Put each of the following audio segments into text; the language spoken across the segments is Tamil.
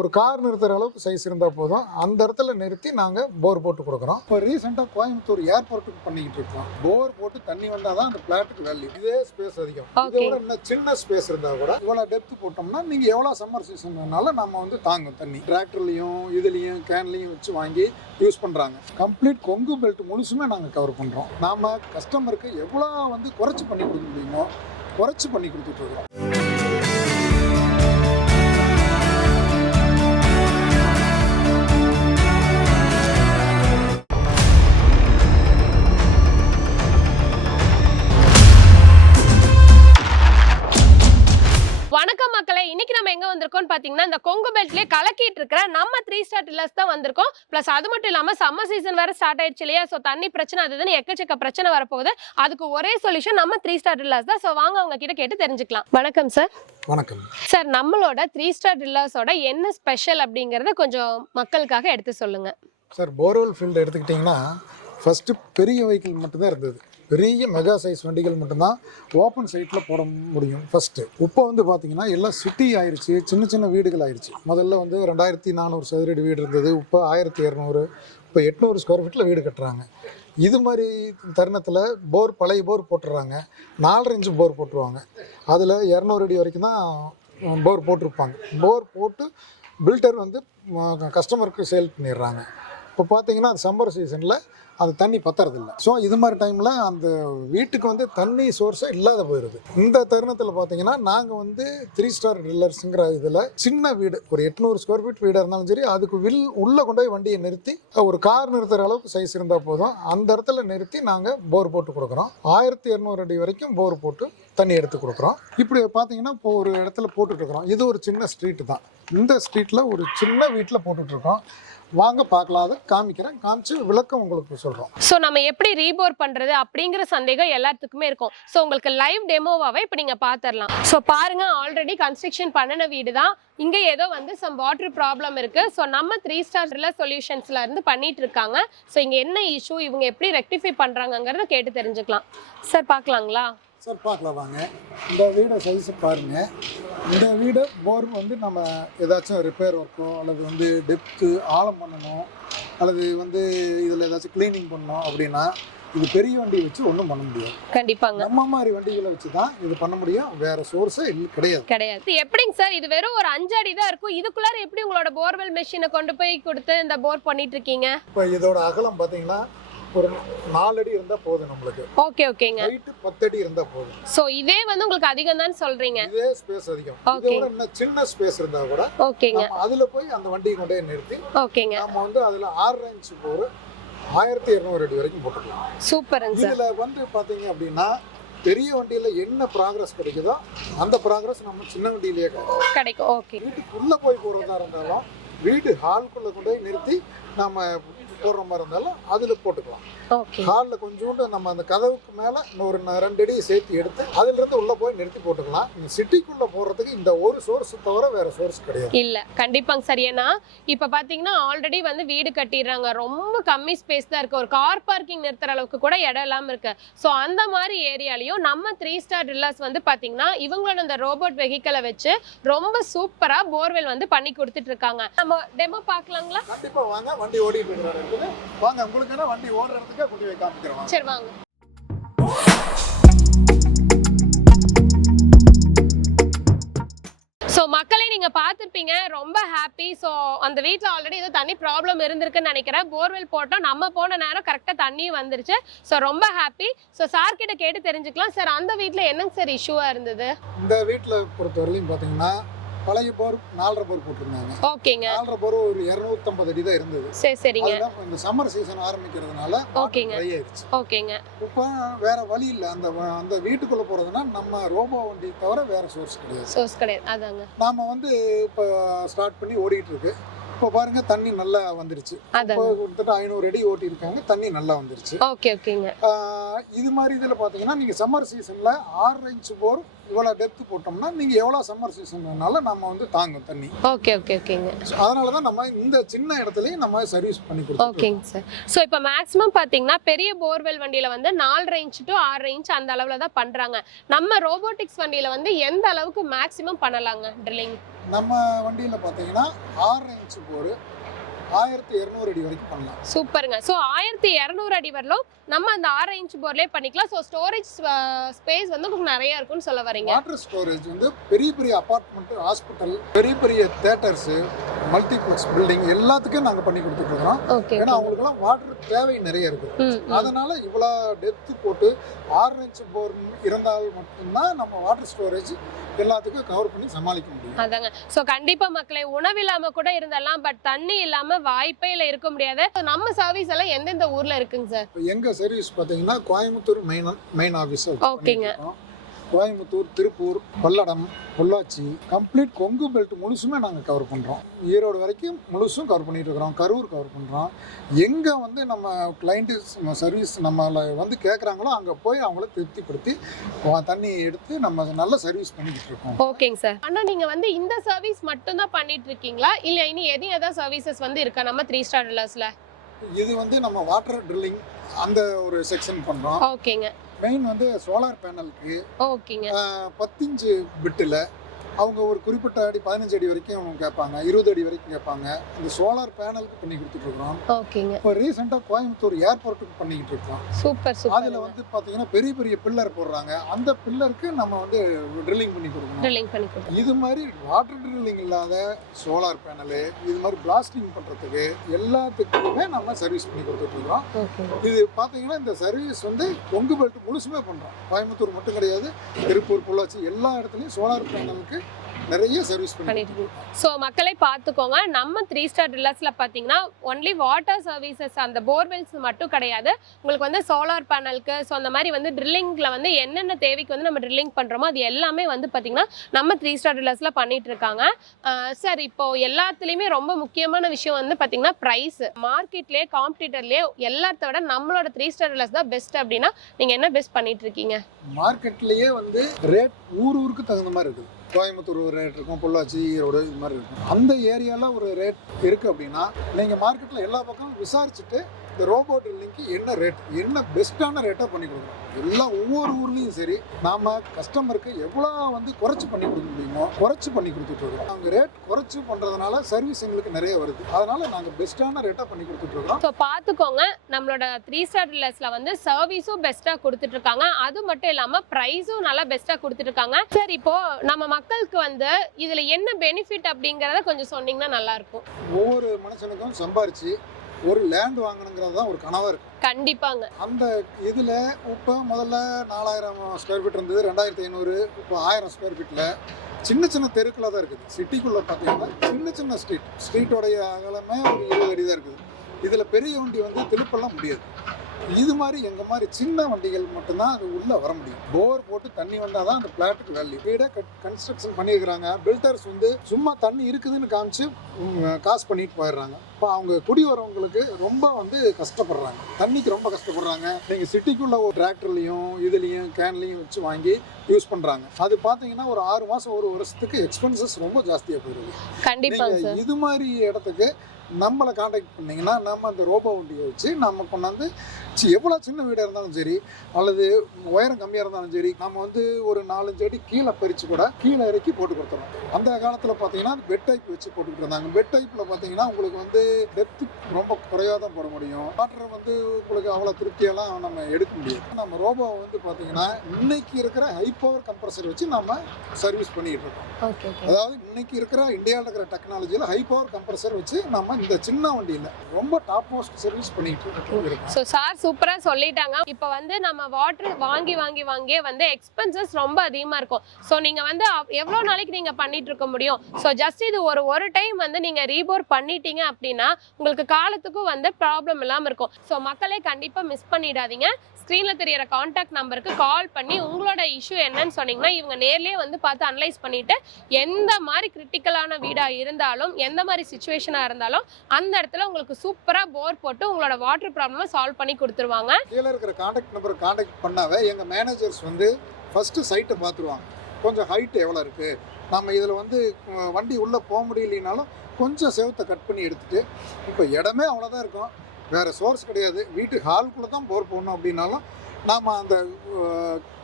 ஒரு கார் நிறுத்துற அளவுக்கு சைஸ் இருந்தால் போதும். அந்த இடத்துல நிறுத்தி நாங்கள் போர் போட்டு கொடுக்குறோம். இப்போ ரீசெண்டாக கோயம்புத்தூர் ஏர்போர்ட்டுக்கு பண்ணிக்கிட்டு இருக்கோம். போர் போட்டு தண்ணி வந்தால் தான் அந்த பிளாட்டுக்கு வேல்யூ இதே ஸ்பேஸ் அதிகம். இதை Okay. விட இன்னும் சின்ன ஸ்பேஸ் இருந்தால் கூட இவ்வளோ டெப்த் போட்டோம்னா நீங்கள் எவ்வளோ சம்மர் சீசன் வேணாலும் நம்ம வந்து தாங்கும் தண்ணி. டிராக்டர்லையும் இதுலேயும் கேன்லையும் வச்சு வாங்கி யூஸ் பண்ணுறாங்க கம்ப்ளீட் கொங்கு பெல்ட் முழுசுமே நாங்கள் கவர் பண்ணுறோம் நாம கஸ்டமருக்கு எவ்வளோ வந்து குறைச்சி பண்ணி கொடுக்க முடியுமோ குறைச்சி பண்ணி கொடுத்துட்டு இருக்கோம். எங்க வந்திருக்கோம்னு பாத்தீங்கன்னா இந்த கொங்கு பெல்ட்லயே கலக்கிட்டு இருக்கிற நம்ம த்ரீ ஸ்டார் டில்லர்ஸ் தான் வந்திருக்கோம். பிளஸ் அது மட்டும் இல்லாம சம்மர் சீசன் வேற ஸ்டார்ட் ஆயிடுச்சு இல்லையா? சோ தண்ணி பிரச்சனை அது இதுன்னு எக்கச்சக்க பிரச்சனை வரப்போகுது. அதுக்கு ஒரே சொல்யூஷன் நம்ம த்ரீ ஸ்டார் டில்லர்ஸ் தான். சோ வாங்க அவங்க கிட்ட கேட்டு தெரிஞ்சுக்கலாம். வணக்கம் சார் வணக்கம். சார் நம்மளோட த்ரீ ஸ்டார் டில்லர்ஸோட என்ன ஸ்பெஷல் அப்படிங்கறத கொஞ்சம் மக்களுக்காக எடுத்து சொல்லுங்க. சார் போர்வெல் ஃபீல்டு எடுத்துக்கிட்டிங்கன்னா ஃபஸ்ட்டு பெரிய வெஹிக்கிள் மட்டும்தான் இருந்தது. பெரிய மெகா சைஸ் வண்டிகள் மட்டும்தான் ஓப்பன் சைட்டில் போட முடியும். ஃபஸ்ட்டு இப்போ வந்து பார்த்திங்கன்னா எல்லாம் சிட்டி ஆயிடுச்சு சின்ன சின்ன வீடுகள் ஆயிடுச்சு முதல்ல வந்து ரெண்டாயிரத்தி நானூறு சதுரடி வீடு இருந்தது இப்போ ஆயிரத்தி இரநூறு இப்போ எட்நூறு ஸ்கொயர் ஃபீட்டில் வீடு கட்டுறாங்க. இது மாதிரி தருணத்தில் போர் பழைய போர் போட்டுடுறாங்க நாலரை இன்ச்சு போர் போட்டுருவாங்க. அதில் இரநூறு அடி வரைக்கும் தான் போர் போட்டிருப்பாங்க. போர் போட்டு பில்டர் வந்து கஸ்டமருக்கு சேல் பண்ணிடுறாங்க. இப்போ பார்த்தீங்கன்னா அது சம்மர் சீசனில் அந்த தண்ணி பத்துறதில்ல. ஸோ இது மாதிரி டைமில் அந்த வீட்டுக்கு வந்து தண்ணி சோர்ஸே இல்லாத போயிடுது இந்த தருணத்தில் பார்த்தீங்கன்னா நாங்கள் வந்து த்ரீ ஸ்டார் ட்ரில்லர்ஸுங்கிற இதில் சின்ன வீடு ஒரு எட்நூறு ஸ்கொயர் ஃபீட் வீடாக இருந்தாலும் சரி அதுக்கு வில் உள்ளே கொண்டு போய் வண்டியை நிறுத்தி ஒரு கார் நிறுத்துற அளவுக்கு சைஸ் இருந்தால் போதும். அந்த இடத்துல நிறுத்தி நாங்கள் போர் போட்டு கொடுக்குறோம். ஆயிரத்தி இரநூறு அடி வரைக்கும் போர் போட்டு தண்ணி எடுத்து கொடுக்குறோம். இப்படி பார்த்தீங்கன்னா இப்போ ஒரு இடத்துல போட்டுட்டு இருக்கிறோம். இது ஒரு சின்ன ஸ்ட்ரீட் தான். இந்த ஸ்ட்ரீட்டில் ஒரு சின்ன வீட்டில் போட்டுட்ருக்கோம் வாங்க பார்க்கலாம் அதை காமிக்கிறேன். காமிச்சு விளக்கம் உங்களுக்கு சொல்கிறோம் சோ நம்ம எப்படி ரீபோர் பண்றது அப்படிங்கிற சந்தேகம் எல்லாத்துக்குமே இருக்கும். சோ உங்களுக்கு லைவ் டெமோவாவே இப்போ நீங்க பாத்திரலாம். சோ பாருங்க ஆல்ரெடி கன்ஸ்ட்ரக்ஷன் பண்ணின வீடு தான் இங்க ஏதோ வந்து சம் வாட்டர் ப்ராப்ளம் இருக்கு. சோ நம்ம த்ரீ ஸ்டார் ரிலர் சொல்யூஷன்ஸ்ல இருந்து பண்ணிட்டு இருக்காங்க. சோ இங்க என்ன இஷ்யூ இவங்க எப்படி ரெக்டிஃபை பண்றாங்கங்கறத கேட்டு தெரிஞ்சுக்கலாம். சார் பார்க்கலாங்களா சார் பார்க்கலாம் வாங்க. இந்த வீடை சைஸை பாருங்கள் இந்த வீடு போர் வந்து நம்ம ஏதாச்சும் ரிப்பேர் ஒர்க்கோ அல்லது வந்து டெப்த்து ஆழம் பண்ணணும். அல்லது வந்து இதில் ஏதாச்சும் க்ளீனிங் பண்ணணும் அப்படின்னா இது பெரிய வண்டி வச்சு ஒன்றும் பண்ண முடியாது. கண்டிப்பாங்க. நம்ம மாதிரி வண்டிகளை வச்சு தான் இது பண்ண முடியும். வேற சோர்ஸே கிடையாது. கிடையாது. எப்படிங்க சார்? இது வெறும் ஒரு அஞ்சு அடி தான் இருக்கும். இதுக்குள்ளார எப்படி உங்களோட போர்வெல் மெஷினை கொண்டு போய் கொடுத்து இந்த போர் பண்ணிட்டு இருக்கீங்க? இப்போ இதோட அகலம் பார்த்தீங்கன்னா ஒரு நாலு அடி இருந்தால் போதும் நம்மளுக்கு. ஓகே ஓகேங்க. ஹைட்டு பத்தடி இருந்தால் போதும். சோ இதே வந்து உங்களுக்கு அதிகம் தான் சொல்றீங்க. இதே ஸ்பேஸ் அதிகம். இதை Okay. விட இன்னும் சின்ன ஸ்பேஸ் இருந்தால் கூட ஓகேங்க. அதில் போய் அந்த வண்டியை கொண்டே நிறுத்தி ஓகேங்க. நம்ம வந்து அதில் ஆறு இன்ச் போர் ஆயிரத்தி இரநூறு அடி வரைக்கும் போட்டுக்கலாம். சூப்பருங்க இதில் வந்து பார்த்தீங்க அப்படின்னா பெரிய வண்டியில் என்ன ப்ராக்ரஸ் கிடைக்குதோ அந்த ப்ராக்ரஸ் நம்ம சின்ன வண்டியிலேயே கிடைக்கும். ஓகே வீட்டுக்குள்ளே போய் போடுறதா இருந்தாலும் வீடு ஹால்குள்ளே கொண்டு போய் நிறுத்தி நம்ம போடுற மாதிரி இருந்தாலும் அதில் போட்டுக்கலாம். ஓகே. ஹாலில் கொஞ்சோண்டு நம்ம அந்த கதவுக்கு மேலே ஒரு ரெண்டு அடி சேர்த்து எடுத்து அதிலிருந்து உள்ளே போய் நிறுத்தி போட்டுக்கலாம். சிட்டிக்குள்ளே போடுறதுக்கு இந்த ஒரு சோர்ஸ் தவிர வேற சோர்ஸ் கிடையாது. இல்ல கண்டிப்பாங்க சார். ஏன்னா இப்ப பாத்தீங்கன்னா ஆல்ரெடி வந்து வீடு கட்டிடுறாங்க. ரொம்ப கம்மி ஸ்பேஸ் தான் இருக்கு. ஒரு கார் பார்க்கிங் நிறுத்துற அளவுக்கு கூட இடம் இல்லாம இருக்கு. சோ அந்த மாதிரி ஏரியாலயும் நம்ம த்ரீ ஸ்டார் ட்ரில்லர்ஸ் வந்து பாத்தீங்கன்னா இவங்களோட அந்த ரோபோட் வெஹிக்கலை வச்சு ரொம்ப சூப்பரா போர்வெல் வந்து பண்ணி கொடுத்துட்டு இருக்காங்க. நம்ம டெமோ பார்க்கலாங்களா? கண்டிப்பாக வாங்க. வண்டி ஓடிட்டு இருக்கிற இடத்துல வாங்க உங்களுக்கு என்ன வண்டி ஓடுற இடத்துக்கே கொண்டு போய் காமிக்கிறோம். சரி வாங்க. ஸோ மக்களை நீங்க பார்த்துருப்பீங்க ரொம்ப ஹாப்பி ஸோ அந்த வீட்டில் ஆல்ரெடி ஏதோ தண்ணி ப்ராப்ளம் இருந்திருக்குன்னு நினைக்கிறேன். போர்வெல் போட்டோம். நம்ம போன நேரம் கரெக்டாக தண்ணியும் வந்துருச்சு. ஸோ ரொம்ப ஹாப்பி ஸோ சார் கிட்ட கேட்டு தெரிஞ்சுக்கலாம். சார் அந்த வீட்டில் என்னங்க சார் இஷ்யூவாக இருந்தது? இந்த வீட்டில் பொறுத்தவரையிலும் பார்த்தீங்கன்னா பழைய போர் நாலரை போர் போட்டிருந்தாங்க. ஓகேங்க. நாலரை போர் ஒரு இரநூத்தம்பது அடி தான் இருந்தது. சரி சரிங்க. இந்த சம்மர் சீசன் ஆரம்பிக்கிறதுனால ஓகேங்க. ஆயிடுச்சு. ஓகேங்க. இப்போ வேற வழி இல்லை. அந்த அந்த வீட்டுக்குள்ள போறதுன்னா நம்ம ரோபோ வண்டி தவிர வேற சோர்ஸ் கிடையாது. சோர்ஸ் கிடையாது. அதாங்க. நாம வந்து இப்போ ஸ்டார்ட் பண்ணி ஓடிட்டு இருக்கு. இப்போ பாருங்க தண்ணி நல்லா வந்துருச்சு. இப்போ கிட்டத்தட்ட ஐநூறு அடி ஓட்டி இருக்காங்க தண்ணி நல்லா வந்துருச்சு. ஓகே ஓகேங்க. இது மாதிரி இதில் பார்த்தீங்கன்னா நீங்கள் சம்மர் சீசனில் ஆறு இன்ச் போர் இவ்வளோ டெப்த் போட்டோம்னா நீங்கள் எவ்வளோ சம்மர் சீசன் வேணாலும் நம்ம வந்து தாங்கும் தண்ணி. ஓகே ஓகே ஓகேங்க அதனால தான் நம்ம இந்த சின்ன இடத்துலையும் நம்ம சர்வீஸ் பண்ணி கொடுத்தோம் ஓகேங்க சார் ஸோ இப்போ மேக்ஸிமம் பார்த்தீங்கன்னா பெரிய போர்வெல் வண்டியில் வந்து நாலரை இன்ச் டு ஆறு இன்ச் அந்த அளவில் தான் பண்ணுறாங்க நம்ம ரோபோட்டிக்ஸ் வண்டியில் வந்து எந்த அளவுக்கு மேக்ஸிமம் பண்ணலாங்க ட்ரில்லிங் நம்ம வண்டியில் பார்த்தீங்கன்னா ஆறு இன்ச் போர் ஆயிரத்தி இரநூறு அடி வரைக்கும் பண்ணலாம். சூப்பருங்க. ஸோ ஆயிரத்தி இரநூறு அடி வரலும் நம்ம அந்த ஆறு இன்ச் போர்லேயே பண்ணிக்கலாம். ஸோ ஸ்டோரேஜ் ஸ்பேஸ் வந்து உங்களுக்கு நிறைய இருக்கும்னு சொல்ல வரீங்க. வாட்டர் ஸ்டோரேஜ் வந்து பெரிய பெரிய அபார்ட்மெண்ட் ஹாஸ்பிட்டல் பெரிய பெரிய தேட்டர்ஸு மல்டிப்ளெக்ஸ் பில்டிங் எல்லாத்துக்கும் நாங்கள் பண்ணி கொடுத்துட்ருக்கோம் ஓகே ஏன்னா அவங்களுக்குலாம் வாட்டர் தேவை நிறைய ம். அதனால இவ்வளோ டெப்த்து போட்டு ஆறு இன்ச் போர் இருந்தால் மட்டும்தான் நம்ம வாட்டர் ஸ்டோரேஜ் எல்லாத்துக்கும் கவர் பண்ணி சமாளிக்க முடியும். அதாங்க. சோ கண்டிப்பா மக்களை உணவு இல்லாம கூட இருந்தெல்லாம் பட் தண்ணி இல்லாம வாய்ப்பே இல்ல இருக்க முடியாது. நம்ம சர்வீஸ் எல்லாம் எந்தெந்த ஊர்ல இருக்குங்க சார் எங்கள் சர்வீஸ் பார்த்தீங்கன்னா கோயம்புத்தூர் மெயின் மெயின் ஆஃபீஸ் ஓகேங்க. கோயம்புத்தூர் திருப்பூர் பல்லடம் பொள்ளாச்சி கம்ப்ளீட் கொங்கு பெல்ட் முழுசுமே நாங்கள் கவர் பண்ணுறோம் ஈரோடு வரைக்கும் முழுசும் கவர் பண்ணிட்டு இருக்கிறோம். கரூர் கவர் பண்ணுறோம் எங்கே வந்து நம்ம கிளைண்ட்டு சர்வீஸ் நம்மளை வந்து கேட்குறாங்களோ அங்கே போய் அவங்கள திருப்திப்படுத்தி தண்ணியை எடுத்து நம்ம நல்ல சர்வீஸ் பண்ணிக்கிட்டு இருக்கோம். ஓகேங்க சார். ஆனா நீங்க வந்து இந்த சர்வீஸ் மட்டும் தான் பண்ணிட்டு இருக்கீங்களா? இல்ல இனி எதுவும் ஏதாவது சர்வீசஸ் வந்து இருக்கா நம்ம த்ரீ ஸ்டார் டீலர்ஸ்ல இது வந்து நம்ம வாட்டர் ட்ரில்லிங் அந்த ஒரு செக்ஷன் பண்ணுறோம் ஓகேங்க. மெயின் வந்து சோலார் பேனலுக்கு ஓகேங்க. பத்திஞ்சு பிட்டில் அவங்க ஒரு குறிப்பிட்ட அடி பதினஞ்சு அடி வரைக்கும் கேட்பாங்க. இருபது அடி வரைக்கும் கேட்பாங்க. இந்த சோலார் பேனலுக்கு பண்ணி கொடுத்துட்டு இருக்கோம் ஓகேங்க. இப்போ ரீசெண்டாக கோயம்புத்தூர் ஏர்போர்ட்டுக்கு பண்ணிக்கிட்டு இருக்கோம். சூப்பர் அதில் சூப்பர் வந்து பார்த்தீங்கன்னா பெரிய பெரிய பில்லர் போடுறாங்க. அந்த பில்லருக்கு நம்ம வந்து ட்ரில்லிங் பண்ணி கொடுக்கணும். ட்ரில்லிங் பண்ணி கொடுங்க இது மாதிரி வாட்டர் ட்ரில்லிங் இல்லாத சோலார் பேனலு இது மாதிரி பிளாஸ்டிங் பண்ணுறதுக்கு எல்லாத்துக்குமே நம்ம சர்வீஸ் பண்ணி கொடுத்துட்டு இருக்கோம் ஓகே. இது பார்த்தீங்கன்னா இந்த சர்வீஸ் வந்து கொங்கு பெல்ட் முழுசுமே பண்ணுறோம் கோயம்புத்தூர் மட்டும் கிடையாது. திருப்பூர் பொள்ளாச்சி எல்லா இடத்துலையும் சோலார் பேனலுக்கு நிறைய சர்வீஸ் பண்ணி பண்ணிட்டு ஸோ மக்களை பார்த்துக்கோங்க. நம்ம த்ரீ ஸ்டார் ட்ரில்லர்ஸில் பார்த்தீங்கன்னா ஒன்லி வாட்டர் சர்வீசஸ் அந்த போர்வெல்ஸ் மட்டும் கிடையாது. உங்களுக்கு வந்து சோலார் பேனலுக்கு ஸோ அந்த மாதிரி வந்து ட்ரில்லிங்கில் வந்து என்னென்ன தேவைக்கு வந்து நம்ம ட்ரில்லிங் பண்ணுறோமோ அது எல்லாமே வந்து பார்த்தீங்கன்னா நம்ம த்ரீ ஸ்டார் ட்ரில்லர்ஸில் பண்ணிட்டு இருக்காங்க. சார் இப்போ எல்லாத்துலேயுமே ரொம்ப முக்கியமான விஷயம் வந்து பார்த்தீங்கன்னா ப்ரைஸ் மார்க்கெட்லேயே காம்படிட்டர்லேயே எல்லாத்த விட நம்மளோட த்ரீ ஸ்டார் ட்ரில்லர்ஸ் தான் பெஸ்ட் அப்படின்னா நீங்கள் என்ன பெஸ்ட் பண்ணிட்டு இருக்கீங்க? மார்க்கெட்லயே வந்து ரேட் ஊர் ஊருக்கு தகுந்த மாதிரி இருக்குது. கோயம்புத்தூர் ஒரு ரேட் இருக்கும் பொள்ளாச்சி ஈரோடு இது மாதிரி இருக்கும். அந்த ஏரியாவில் ஒரு ரேட் இருக்குது அப்படின்னா நீங்கள் மார்க்கெட்டில் எல்லா பக்கமும் விசாரிச்சுட்டு இந்த ரோபோ ட்ரில்லிங்க்கு என்ன ரேட் என்ன பெஸ்ட்டான ரேட்டாக பண்ணி கொடுக்குறோம் எல்லாம் ஒவ்வொரு ஊர்லேயும் சரி நாம் கஸ்டமருக்கு எவ்வளோ வந்து குறைச்சி பண்ணி கொடுக்க முடியுமோ குறைச்சி பண்ணி கொடுத்துட்ருக்கோம் நாங்கள் ரேட் குறைச்சி பண்ணுறதுனால சர்வீஸ் எங்களுக்கு நிறைய வருது. அதனால் நாங்கள் பெஸ்ட்டான ரேட்டாக பண்ணி கொடுத்துட்ருக்கோம் ஸோ பார்த்துக்கோங்க நம்மளோட த்ரீ ஸ்டார் டீலர்ஸ்ல வந்து சர்வீஸும் பெஸ்ட்டாக கொடுத்துட்டு இருக்காங்க. அது மட்டும் இல்லாமல் ப்ரைஸும் நல்லா பெஸ்ட்டாக கொடுத்துட்டு இருக்காங்க. சார் இப்போ நம்ம மக்களுக்கு வந்து இதில் என்ன பெனிஃபிட் அப்படிங்கிறத கொஞ்சம் சொன்னீங்கன்னா நல்லா இருக்கும். ஒவ்வொரு மனுஷனுக்கும் சம்பாரிச்சு ஒரு லேண்ட் வாங்கணுங்கிறது தான் ஒரு கனவாக இருக்கு. கண்டிப்பாங்க. அந்த இதில் இப்போ முதல்ல நாலாயிரம் ஸ்கொயர் ஃபீட் இருந்தது ரெண்டாயிரத்தி ஐநூறு இப்போ ஆயிரம் ஸ்கொயர் ஃபீட்டில் சின்ன சின்ன தெருக்குள்ள தான் இருக்குது. சிட்டிக்குள்ளே பார்த்தீங்கன்னா சின்ன சின்ன ஸ்ட்ரீட் ஸ்ட்ரீட்டோடைய அகலமே ஒரு இருபது அடி தான் இருக்குது. இதில் பெரிய வண்டி வந்து திருப்பலாம் முடியாது. இது மாதிரி எங்கள் மாதிரி சின்ன வண்டிகள் மட்டும்தான் அது உள்ளே வர முடியும். போர் போட்டு தண்ணி வந்தால் தான் அந்த பிளாட்டுக்கு வேல்யூ வீடே கட் கன்ஸ்ட்ரக்ஷன் பண்ணியிருக்கிறாங்க பில்டர்ஸ் வந்து சும்மா தண்ணி இருக்குதுன்னு காமிச்சு காசு பண்ணிட்டு போயிடுறாங்க. இப்போ அவங்க குடி வரவங்களுக்கு ரொம்ப வந்து கஷ்டப்படுறாங்க. தண்ணிக்கு ரொம்ப கஷ்டப்படுறாங்க. நீங்கள் சிட்டிக்குள்ள ஒரு டிராக்டர்லையும் இதுலேயும் கேன்லையும் வச்சு வாங்கி யூஸ் பண்ணுறாங்க அது பார்த்தீங்கன்னா ஒரு ஆறு மாதம் ஒரு வருஷத்துக்கு எக்ஸ்பென்சஸ் ரொம்ப ஜாஸ்தியாக போயிடுது. சார். இது மாதிரி இடத்துக்கு நம்மளை காண்டாக்ட் பண்ணீங்கன்னா நம்ம அந்த ரோபோ வண்டியை வச்சு நம்ம கொண்டாந்து எவ்வளோ சின்ன வீடாக இருந்தாலும் சரி அல்லது உயரம் கம்மியாக இருந்தாலும் சரி நம்ம வந்து ஒரு நாலஞ்சு அடி கீழே பறித்து கூட கீழே இறக்கி போட்டு கொடுத்துறோம் அந்த காலத்தில் பார்த்தீங்கன்னா பெட் டைப் வச்சு போட்டுக்கிட்டு இருந்தாங்க பெட் டைப்பில் பார்த்தீங்கன்னா உங்களுக்கு வந்து டெப்த்து ரொம்ப குறைவாக தான் போட முடியும். வாட்டர் வந்து உங்களுக்கு அவ்வளோ திருப்தியெல்லாம் நம்ம எடுக்க முடியும் நம்ம ரோபோ வந்து பார்த்தீங்கன்னா இன்னைக்கு இருக்கிற ஹை பவர் கம்ப்ரஸர் வச்சு நம்ம சர்வீஸ் பண்ணிக்கிட்டு இருக்கோம். அதாவது இன்னைக்கு இருக்கிற இந்தியாவில் இருக்கிற டெக்னாலஜியில் ஹை பவர் கம்ப்ரஸர் வச்சு நம்ம இந்த சின்ன வண்டியில் ரொம்ப டாப் மோஸ்ட் சர்வீஸ் பண்ணிட்டு ஸோ சார் சூப்பராக சொல்லிட்டாங்க. இப்போ வந்து நம்ம வாட்டர் வாங்கி வாங்கி வாங்கியே வந்து எக்ஸ்பென்சஸ் ரொம்ப அதிகமாக இருக்கும். ஸோ நீங்கள் வந்து அவ்- எவ்வளோ நாளைக்கு நீங்கள் பண்ணிட்டு இருக்க முடியும்? ஸோ ஜஸ்ட் இது ஒரு ஒரு டைம் வந்து நீங்கள் ரீபோர் பண்ணிட்டீங்க அப்படின்னா உங்களுக்கு காலத்துக்கும் வந்து ப்ராப்ளம் இல்லாமல் இருக்கும். ஸோ மக்களே கண்டிப்பாக மிஸ் பண்ணிடாதீங்க. ஸ்க்ரீனில் தெரியற காண்டாக்ட் நம்பருக்கு கால் பண்ணி உங்களோட இஷ்யூ என்னன்னு சொன்னீங்கன்னா இவங்க நேர்லேயே வந்து பார்த்து அனலைஸ் பண்ணிட்டு எந்த மாதிரி கிரிட்டிக்கலான வீடாக இருந்தாலும் எந்த மாதிரி சுச்சுவேஷனாக இருந்தாலும் அந்த இடத்துல உங்களுக்கு சூப்பராக போர் போட்டு உங்களோட வாட்டர் ப்ராப்ளமை சால்வ் பண்ணி கொடுத்துருவாங்க. கீழே இருக்கிற காண்டாக்ட் நம்பர் காண்டாக்ட் பண்ணாவே எங்கள் மேனேஜர்ஸ் வந்து ஃபஸ்ட்டு சைட்டை பார்த்துருவாங்க கொஞ்சம் ஹைட் எவ்வளோ இருக்குது நம்ம இதில் வந்து வண்டி உள்ளே போக முடியலைனாலும் கொஞ்சம் செவத்தை கட் பண்ணி எடுத்துட்டு இப்போ இடமே அவ்வளோதான் இருக்கும். வேறு சோர்ஸ் கிடையாது. வீட்டு ஹால்குள்ளே தான் போர் போடணும் அப்படின்னாலும் நாம் அந்த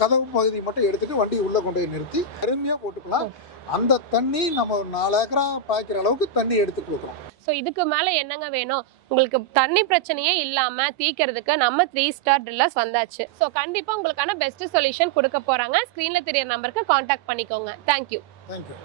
கதவு பகுதி மட்டும் எடுத்துட்டு வண்டி உள்ளே கொண்டு போய் நிறுத்தி அருமையாக போட்டுக்கலாம். அந்த தண்ணி நம்ம ஒரு நாலு ஏக்கரா பாய்க்கிற அளவுக்கு தண்ணி எடுத்து கொடுக்குறோம். ஸோ இதுக்கு மேலே என்னங்க வேணும்? உங்களுக்கு தண்ணி பிரச்சனையே இல்லாமல் தீக்கிறதுக்கு நம்ம த்ரீ ஸ்டார் ட்ரில்லர்ஸ் வந்தாச்சு. ஸோ கண்டிப்பாக உங்களுக்கான பெஸ்ட் சொல்யூஷன் கொடுக்க போகிறாங்க ஸ்க்ரீனில் தெரியற நம்பருக்கு காண்டாக்ட் பண்ணிக்கோங்க. Thank you thank you